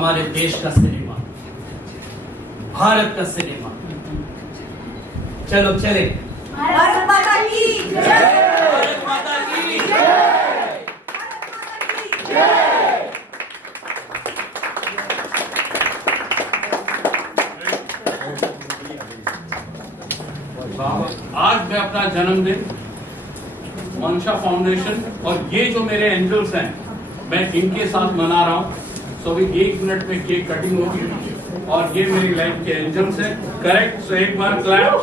हमारे देश का सिनेमा, भारत का सिनेमा। चलो चले। भारत माता की जय। भारत माता की जय। आज मैं अपना जन्मदिन मंशा फाउंडेशन और ये जो मेरे एंजल्स हैं मैं इनके साथ मना रहा हूँ। सो अभी 1 मिनट में केक कटिंग होगी और ये मेरी लाइफ के एंजल्स हैं। करेक्ट? सो एक बार clap.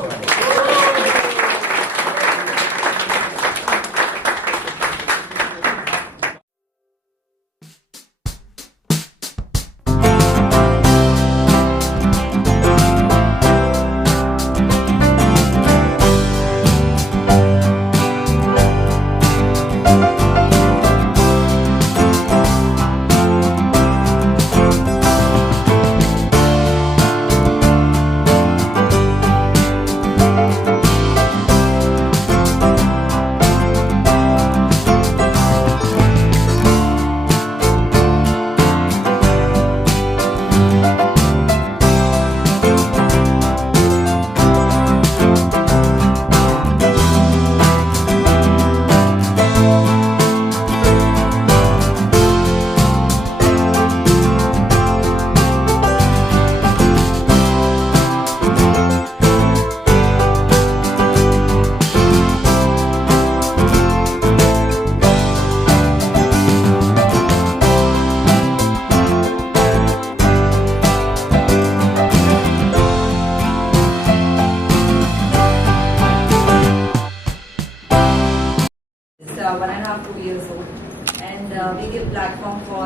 We give platform for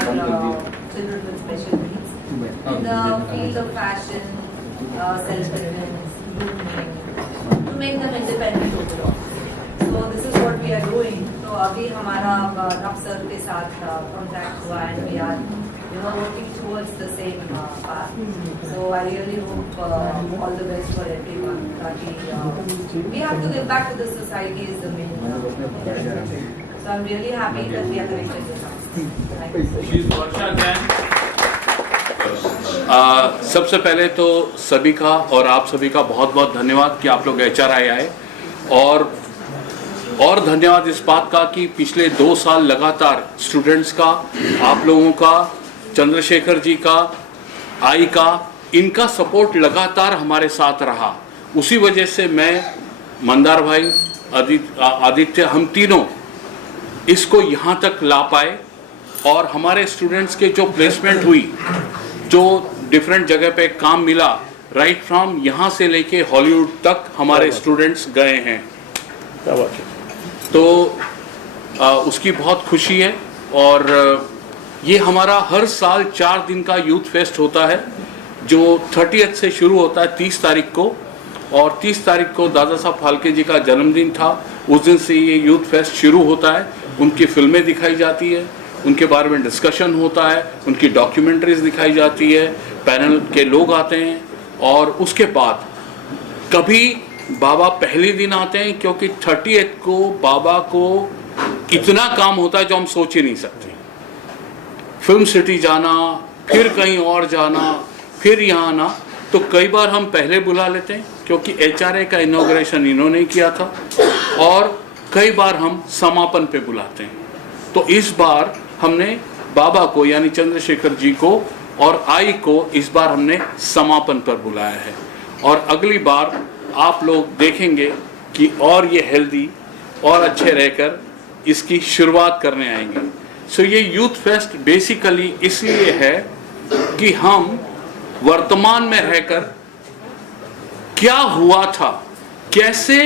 children with special needs in the field of fashion, self-defense, grooming, to make them independent overall. So this is what we are doing. So अभी हमारा अफसर के साथ contact हुआ and we are working towards the same path. So I really hope all the best for everyone. We have to give back to the society is the main. So I'm really happy that we are connected with us. Thank you. She's Varsha Jain. सबसे पहले तो सभी का और आप सभी का बहुत बहुत धन्यवाद कि आप लोग HRI आए और धन्यवाद इस बात का कि पिछले 2 साल लगातार स्टूडेंट्स का, आप लोगों का, चंद्रशेखर जी का, आई का, इनका सपोर्ट लगातार हमारे साथ रहा। उसी वजह से मैं, मंदार भाई, आदित्य, हम तीनों इसको यहाँ तक ला पाए और हमारे स्टूडेंट्स के जो प्लेसमेंट हुई, जो डिफरेंट जगह पे काम मिला, राइट फ्रॉम यहाँ से लेके हॉलीवुड तक हमारे स्टूडेंट्स गए हैं। क्या बात है। तो उसकी बहुत खुशी है और ये हमारा हर साल 4 दिन का यूथ फेस्ट होता है जो 30th से शुरू होता है 30 तारीख को, और 30 तारीख को दादा साहब फाल्के जी का जन्मदिन था। उस दिन से ये यूथ फेस्ट शुरू होता है। उनकी फिल्में दिखाई जाती है, उनके बारे में डिस्कशन होता है, उनकी डॉक्यूमेंट्रीज दिखाई जाती है, पैनल के लोग आते हैं और उसके बाद कभी बाबा पहले दिन आते हैं क्योंकि 30th को बाबा को इतना काम होता है जो हम सोच ही नहीं सकते। फिल्म सिटी जाना, फिर कहीं और जाना, फिर यहाँ आना, तो कई बार हम पहले बुला लेते हैं क्योंकि HRA का इनॉग्रेशन इन्होंने किया था, और कई बार हम समापन पे बुलाते हैं। तो इस बार हमने बाबा को यानी चंद्रशेखर जी को और आई को इस बार हमने समापन पर बुलाया है, और अगली बार आप लोग देखेंगे कि और ये हेल्दी और अच्छे रहकर इसकी शुरुआत करने आएंगे। सो ये यूथ फेस्ट बेसिकली इसलिए है कि हम वर्तमान में रहकर क्या हुआ था, कैसे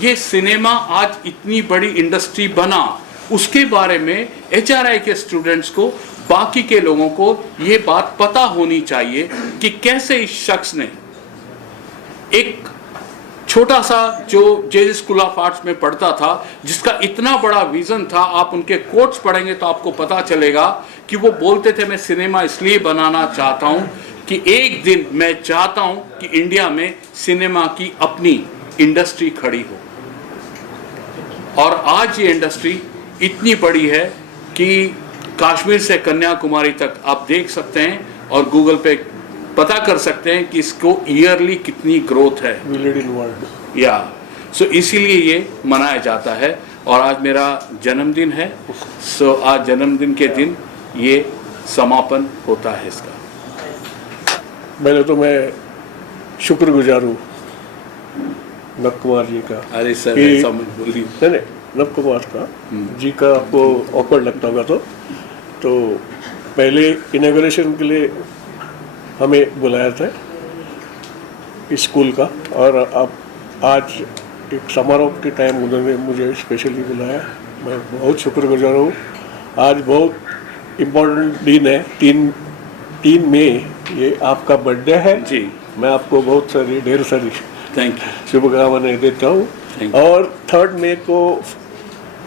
ये सिनेमा आज इतनी बड़ी इंडस्ट्री बना, उसके बारे में HRI के स्टूडेंट्स को, बाकी के लोगों को ये बात पता होनी चाहिए कि कैसे इस शख्स ने एक छोटा सा जो जे स्कूल ऑफ आर्ट्स में पढ़ता था, जिसका इतना बड़ा विजन था। आप उनके कोट्स पढ़ेंगे तो आपको पता चलेगा कि वो बोलते थे मैं सिनेमा इसलिए बनाना चाहता हूं कि एक दिन मैं चाहता हूं कि इंडिया में सिनेमा की अपनी इंडस्ट्री खड़ी हो। और आज ये इंडस्ट्री इतनी बड़ी है कि कश्मीर से कन्याकुमारी तक आप देख सकते हैं, और गूगल पे पता कर सकते हैं कि इसको ईयरली कितनी ग्रोथ है या सो इसीलिए ये मनाया जाता है। और आज मेरा जन्मदिन है, सो आज जन्मदिन के दिन ये समापन होता है इसका। पहले तो मैं शुक्रगुजार हूँ नव कुमार जी का। अरे सर कि- ऐसा मत बोलिए। नहीं, नव कुमार का जी का आपको ऑकवर्ड लगता होगा तो पहले इनॉग्रेशन के लिए हमें बुलाया था स्कूल का, और अब आज एक समारोह के टाइम उन्होंने मुझे स्पेशली बुलाया। मैं बहुत शुक्रगुजार हूँ। आज बहुत इम्पोर्टेंट दिन है, 3 मई ये आपका बर्थडे है जी। मैं आपको बहुत सारी ढेर सारी थैंक यू। शुभकामनाएं देता हूँ। Thank और 3 मई को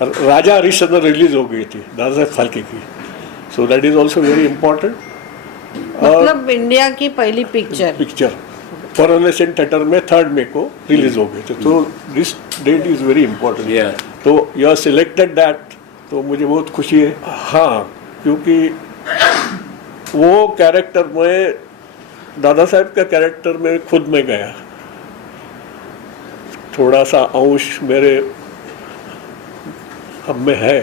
राजा हरिश्चंद्र रिलीज हो गई थी दादा साहब फाल्के की, so that is also very important. मतलब इंडिया की पहली पिक्चर कोरोनेशन थिएटर में 3 मई को रिलीज हो गई थी, तो this date is very important. Yeah. तो यू आर सिलेक्टेड दैट, तो मुझे बहुत खुशी है। हाँ, क्योंकि वो कैरेक्टर में दादा साहब का कैरेक्टर में खुद में गया, थोड़ा सा अंश मेरे हम में है,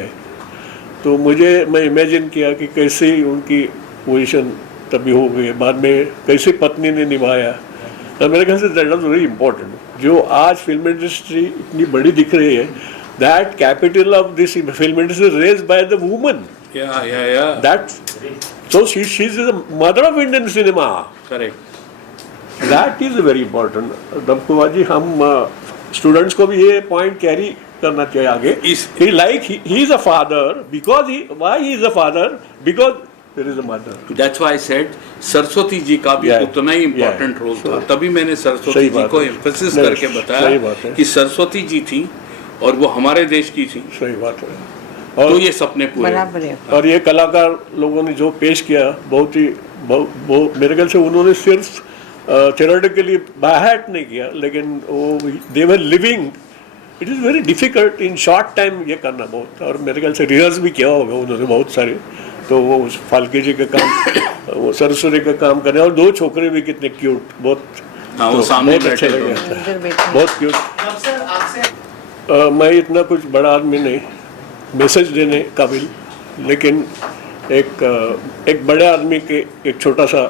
तो मैं इमेजिन किया कि कैसे उनकी पोजीशन तभी हो गई, बाद में कैसे पत्नी ने निभाया। तो मेरे ख्याल say that was very important. जो आज फिल्म इंडस्ट्री इतनी बड़ी दिख रही है, that capital of this film industry raised by the woman, या that so she is the mother of Indian cinema. Correct. That is very important. Damkumar ji, हम students को भी ये पॉइंट कैरी करना चाहिए आगे। He is a father because why he is a father, because there is a mother. That's why I said Saraswati ji का भी Yeah. उतना ही इम्पोर्टेंट Yeah. रोल था। Sure. तभी मैंने सरस्वती सही जी बात को है। एम्फेसिस नहीं, करके सही बात बताया है। कि सरस्वती जी थी और वो हमारे देश की थी, सही बात है। तो और ये सपने पूरे। बराबर है। और ये कलाकार लोगों ने जो पेश किया, बहुत ही बहुत मेरे ख्याल से उन्होंने सिर्फ थ्योरेटिकली बाय हार्ट नहीं किया, लेकिन वो they were living. It is very difficult in short time ये करना बहुत, और मेरे ख्याल से रिहर्स भी किया होगा उन्होंने बहुत सारे। तो वो फाल्के जी का काम, वो सरस्वती का काम करने, और 2 छोकरे भी कितने क्यूट, बहुत हाँ, वो तो सामने बहुत अच्छे बैठे लगे, अंदर बैठे। बहुत क्यूट। सर आपसे मैं इतना कुछ बड़ा आदमी नहीं, मैसेज देने काबिल, लेकिन एक बड़े आदमी के एक छोटा सा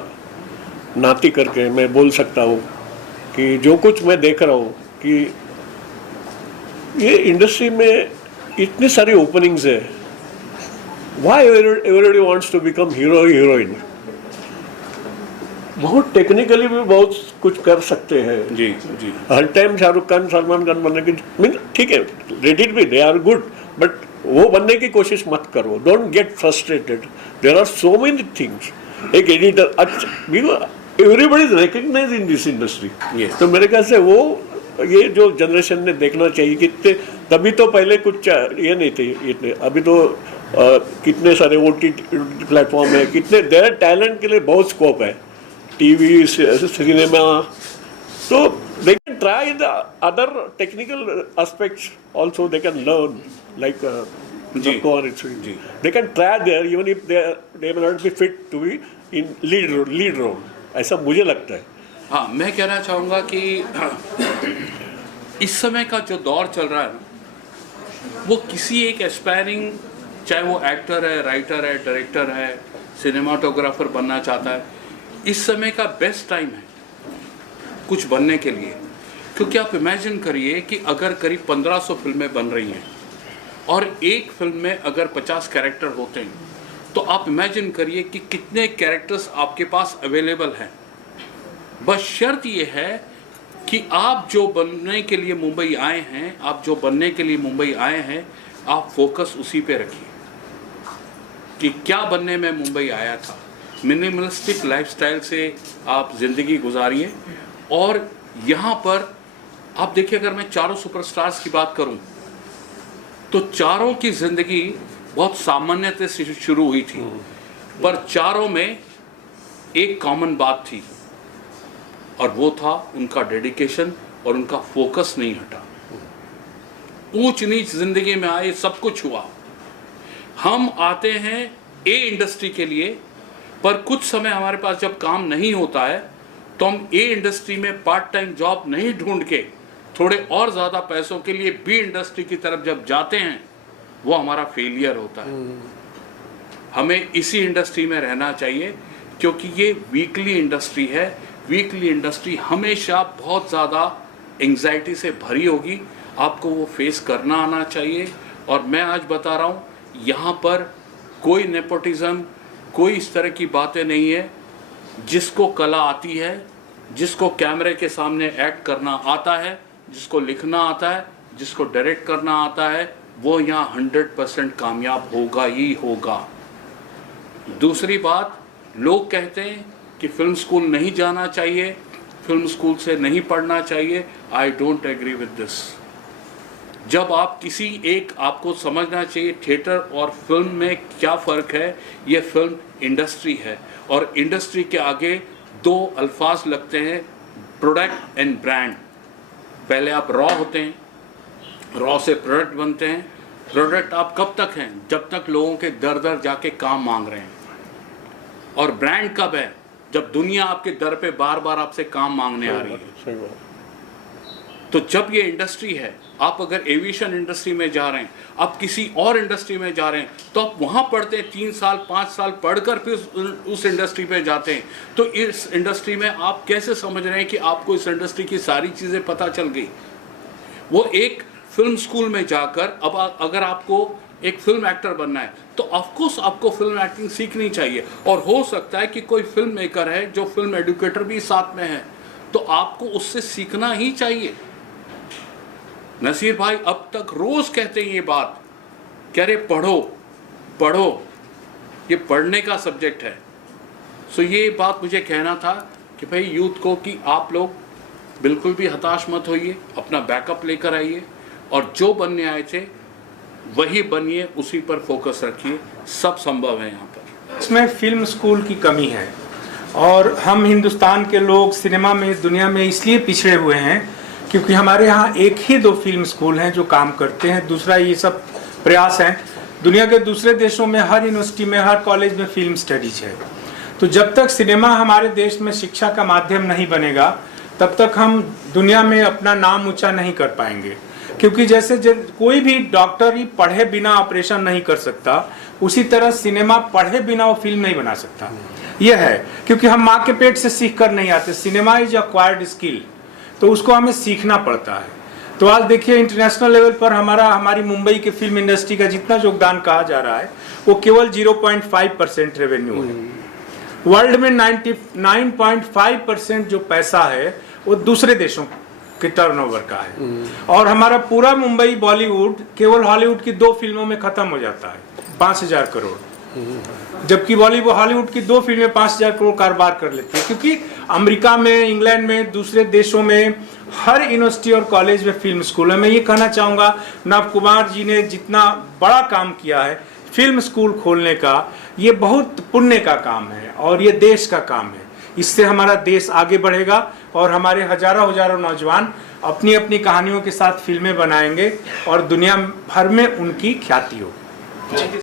नाती करके मैं बोल सकता हूँ कि जो कुछ मैं देख रहा हूँ कि ये इंडस्ट्री में इतनी सारी ओपनिंग्स है। Why everybody wants to become hero heroine. बहुत टेक्निकली भी बहुत कुछ कर सकते हैं। जी जी। हर टाइम शाहरुख खान सलमान खान बनने की मीन ठीक है, let it be, they are good, but वो बनने की कोशिश मत करो। Don't get frustrated, there are so many things. एक एडिटर अच्छा, everybody is recognise in this industry. Yes. तो मेरे ख्याल से वो ये जो जनरेशन ने देखना चाहिए कि तभी तो पहले कुछ ये नहीं थे इतने, अभी तो कितने सारे OTT प्लेटफॉर्म है, कितने देयर टैलेंट के लिए बहुत स्कोप है, TV cinema. So they can try the other technical aspects also. They can learn, like जी, जी. They can try there even if they may not be fit to be in lead role. ऐसा मुझे लगता है। हाँ, मैं कहना चाहूँगा कि इस समय का जो दौर चल रहा है ना, वो किसी एक एस्पायरिंग, चाहे वो एक्टर है, राइटर है, डायरेक्टर है, सिनेमाटोग्राफर बनना चाहता है, इस समय का बेस्ट टाइम है कुछ बनने के लिए। क्योंकि आप इमेजिन करिए कि अगर करीब 1500 फिल्में बन रही हैं और एक फिल्म में अगर 50 कैरेक्टर होते हैं, तो आप इमेजिन करिए कि कितने कैरेक्टर्स आपके पास अवेलेबल हैं। बस शर्त ये है कि आप जो बनने के लिए मुंबई आए हैं, आप जो बनने के लिए मुंबई आए हैं, आप फोकस उसी पे रखिए कि क्या बनने में मुंबई आया था। मिनिमलिस्टिक लाइफस्टाइल से आप ज़िंदगी गुजारिए। और यहाँ पर आप देखिए, अगर मैं चारों सुपरस्टार्स की बात करूँ तो चारों की ज़िंदगी बहुत सामान्यता से शुरू हुई थी, पर चारों में एक कॉमन बात थी, और वो था उनका डेडिकेशन और उनका फोकस नहीं हटा। ऊंच नीच जिंदगी में आए, सब कुछ हुआ। हम आते हैं ए इंडस्ट्री के लिए, पर कुछ समय हमारे पास जब काम नहीं होता है तो हम ए इंडस्ट्री में पार्ट टाइम जॉब नहीं ढूंढ के थोड़े और ज़्यादा पैसों के लिए बी इंडस्ट्री की तरफ जब जाते हैं, वो हमारा फेलियर होता है। हमें इसी इंडस्ट्री में रहना चाहिए क्योंकि ये वीकली इंडस्ट्री है। वीकली इंडस्ट्री हमेशा बहुत ज़्यादा एंग्जाइटी से भरी होगी, आपको वो फेस करना आना चाहिए। और मैं आज बता रहा हूँ, यहाँ पर कोई नेपोटिज्म, कोई इस तरह की बातें नहीं है। जिसको कला आती है, जिसको कैमरे के सामने एक्ट करना आता है, जिसको लिखना आता है, जिसको डायरेक्ट करना आता है, वो यहाँ 100% कामयाब होगा ही होगा। दूसरी बात, लोग कहते हैं कि फिल्म स्कूल नहीं जाना चाहिए, फिल्म स्कूल से नहीं पढ़ना चाहिए। I don't agree with this. जब आप किसी एक, आपको समझना चाहिए थिएटर और फिल्म में क्या फ़र्क है। ये फिल्म इंडस्ट्री है और इंडस्ट्री के आगे दो अल्फाज लगते हैं, प्रोडक्ट एंड ब्रांड। पहले आप रॉ होते हैं, रॉ से प्रोडक्ट बनते हैं। प्रोडक्ट आप कब तक हैं? जब तक लोगों के दर दर जाके काम मांग रहे हैं। और ब्रांड कब है? जब दुनिया आपके दर पे बार बार आपसे काम मांगने आ रही है। सही बात। तो जब ये इंडस्ट्री है, आप अगर एविएशन इंडस्ट्री में जा रहे हैं, आप किसी और इंडस्ट्री में जा रहे हैं, तो आप वहाँ पढ़ते हैं 3 साल 5 साल पढ़कर फिर उस इंडस्ट्री पे जाते हैं। तो इस इंडस्ट्री में आप कैसे समझ रहे हैं कि आपको इस इंडस्ट्री की सारी चीज़ें पता चल गई? वो एक फिल्म स्कूल में जाकर, अब अगर आपको एक फिल्म एक्टर बनना है तो ऑफकोर्स आपको फिल्म एक्टिंग सीखनी चाहिए। और हो सकता है कि कोई फिल्म मेकर है जो फिल्म एडुकेटर भी साथ में है, तो आपको उससे सीखना ही चाहिए। नसीर भाई अब तक रोज कहते हैं ये बात, कह रहे पढ़ो पढ़ो, ये पढ़ने का सब्जेक्ट है। सो ये बात मुझे कहना था कि भाई यूथ को कि आप लोग बिल्कुल भी हताश मत होइए, अपना बैकअप लेकर आइए और जो बनने आए थे वही बनिए, उसी पर फोकस रखिए। सब संभव है यहाँ पर। इसमें फिल्म स्कूल की कमी है और हम हिंदुस्तान के लोग सिनेमा में, दुनिया में इसलिए पिछड़े हुए हैं क्योंकि हमारे यहाँ एक ही 2 फिल्म स्कूल हैं जो काम करते हैं। दूसरा ये सब प्रयास है। दुनिया के दूसरे देशों में हर यूनिवर्सिटी में, हर कॉलेज में फिल्म स्टडीज है। तो जब तक सिनेमा हमारे देश में शिक्षा का माध्यम नहीं बनेगा, तब तक हम दुनिया में अपना नाम ऊंचा नहीं कर पाएंगे। क्योंकि जैसे कोई भी डॉक्टर ही पढ़े बिना ऑपरेशन नहीं कर सकता, उसी तरह सिनेमा पढ़े बिना वो फिल्म नहीं बना सकता। यह है क्योंकि हम माँ के पेट से सीख कर नहीं आते। सिनेमा इज अक्वायर्ड स्किल, तो उसको हमें सीखना पड़ता है। तो आज देखिए इंटरनेशनल लेवल पर हमारी मुंबई की फिल्म इंडस्ट्री का जितना योगदान कहा जा रहा है वो केवल 0.5% रेवेन्यू है। वर्ल्ड में 99.5% जो पैसा है वो दूसरे देशों के टर्नओवर का है। और हमारा पूरा मुंबई बॉलीवुड केवल हॉलीवुड की 2 फिल्मों में खत्म हो जाता है, 5,000 करोड़। जबकि बॉलीवुड हॉलीवुड की 2 फिल्में 5,000 करोड़ कारोबार कर लेती है। क्योंकि अमेरिका में, इंग्लैंड में, दूसरे देशों में हर यूनिवर्सिटी और कॉलेज में फिल्म स्कूल है। मैं ये कहना चाहूँगा, नव कुमार जी ने जितना बड़ा काम किया है फिल्म स्कूल खोलने का, ये बहुत पुण्य का काम है और ये देश का काम है। इससे हमारा देश आगे बढ़ेगा और हमारे हजारों नौजवान अपनी अपनी कहानियों के साथ फिल्में बनाएंगे और दुनिया भर में उनकी ख्याति होगी।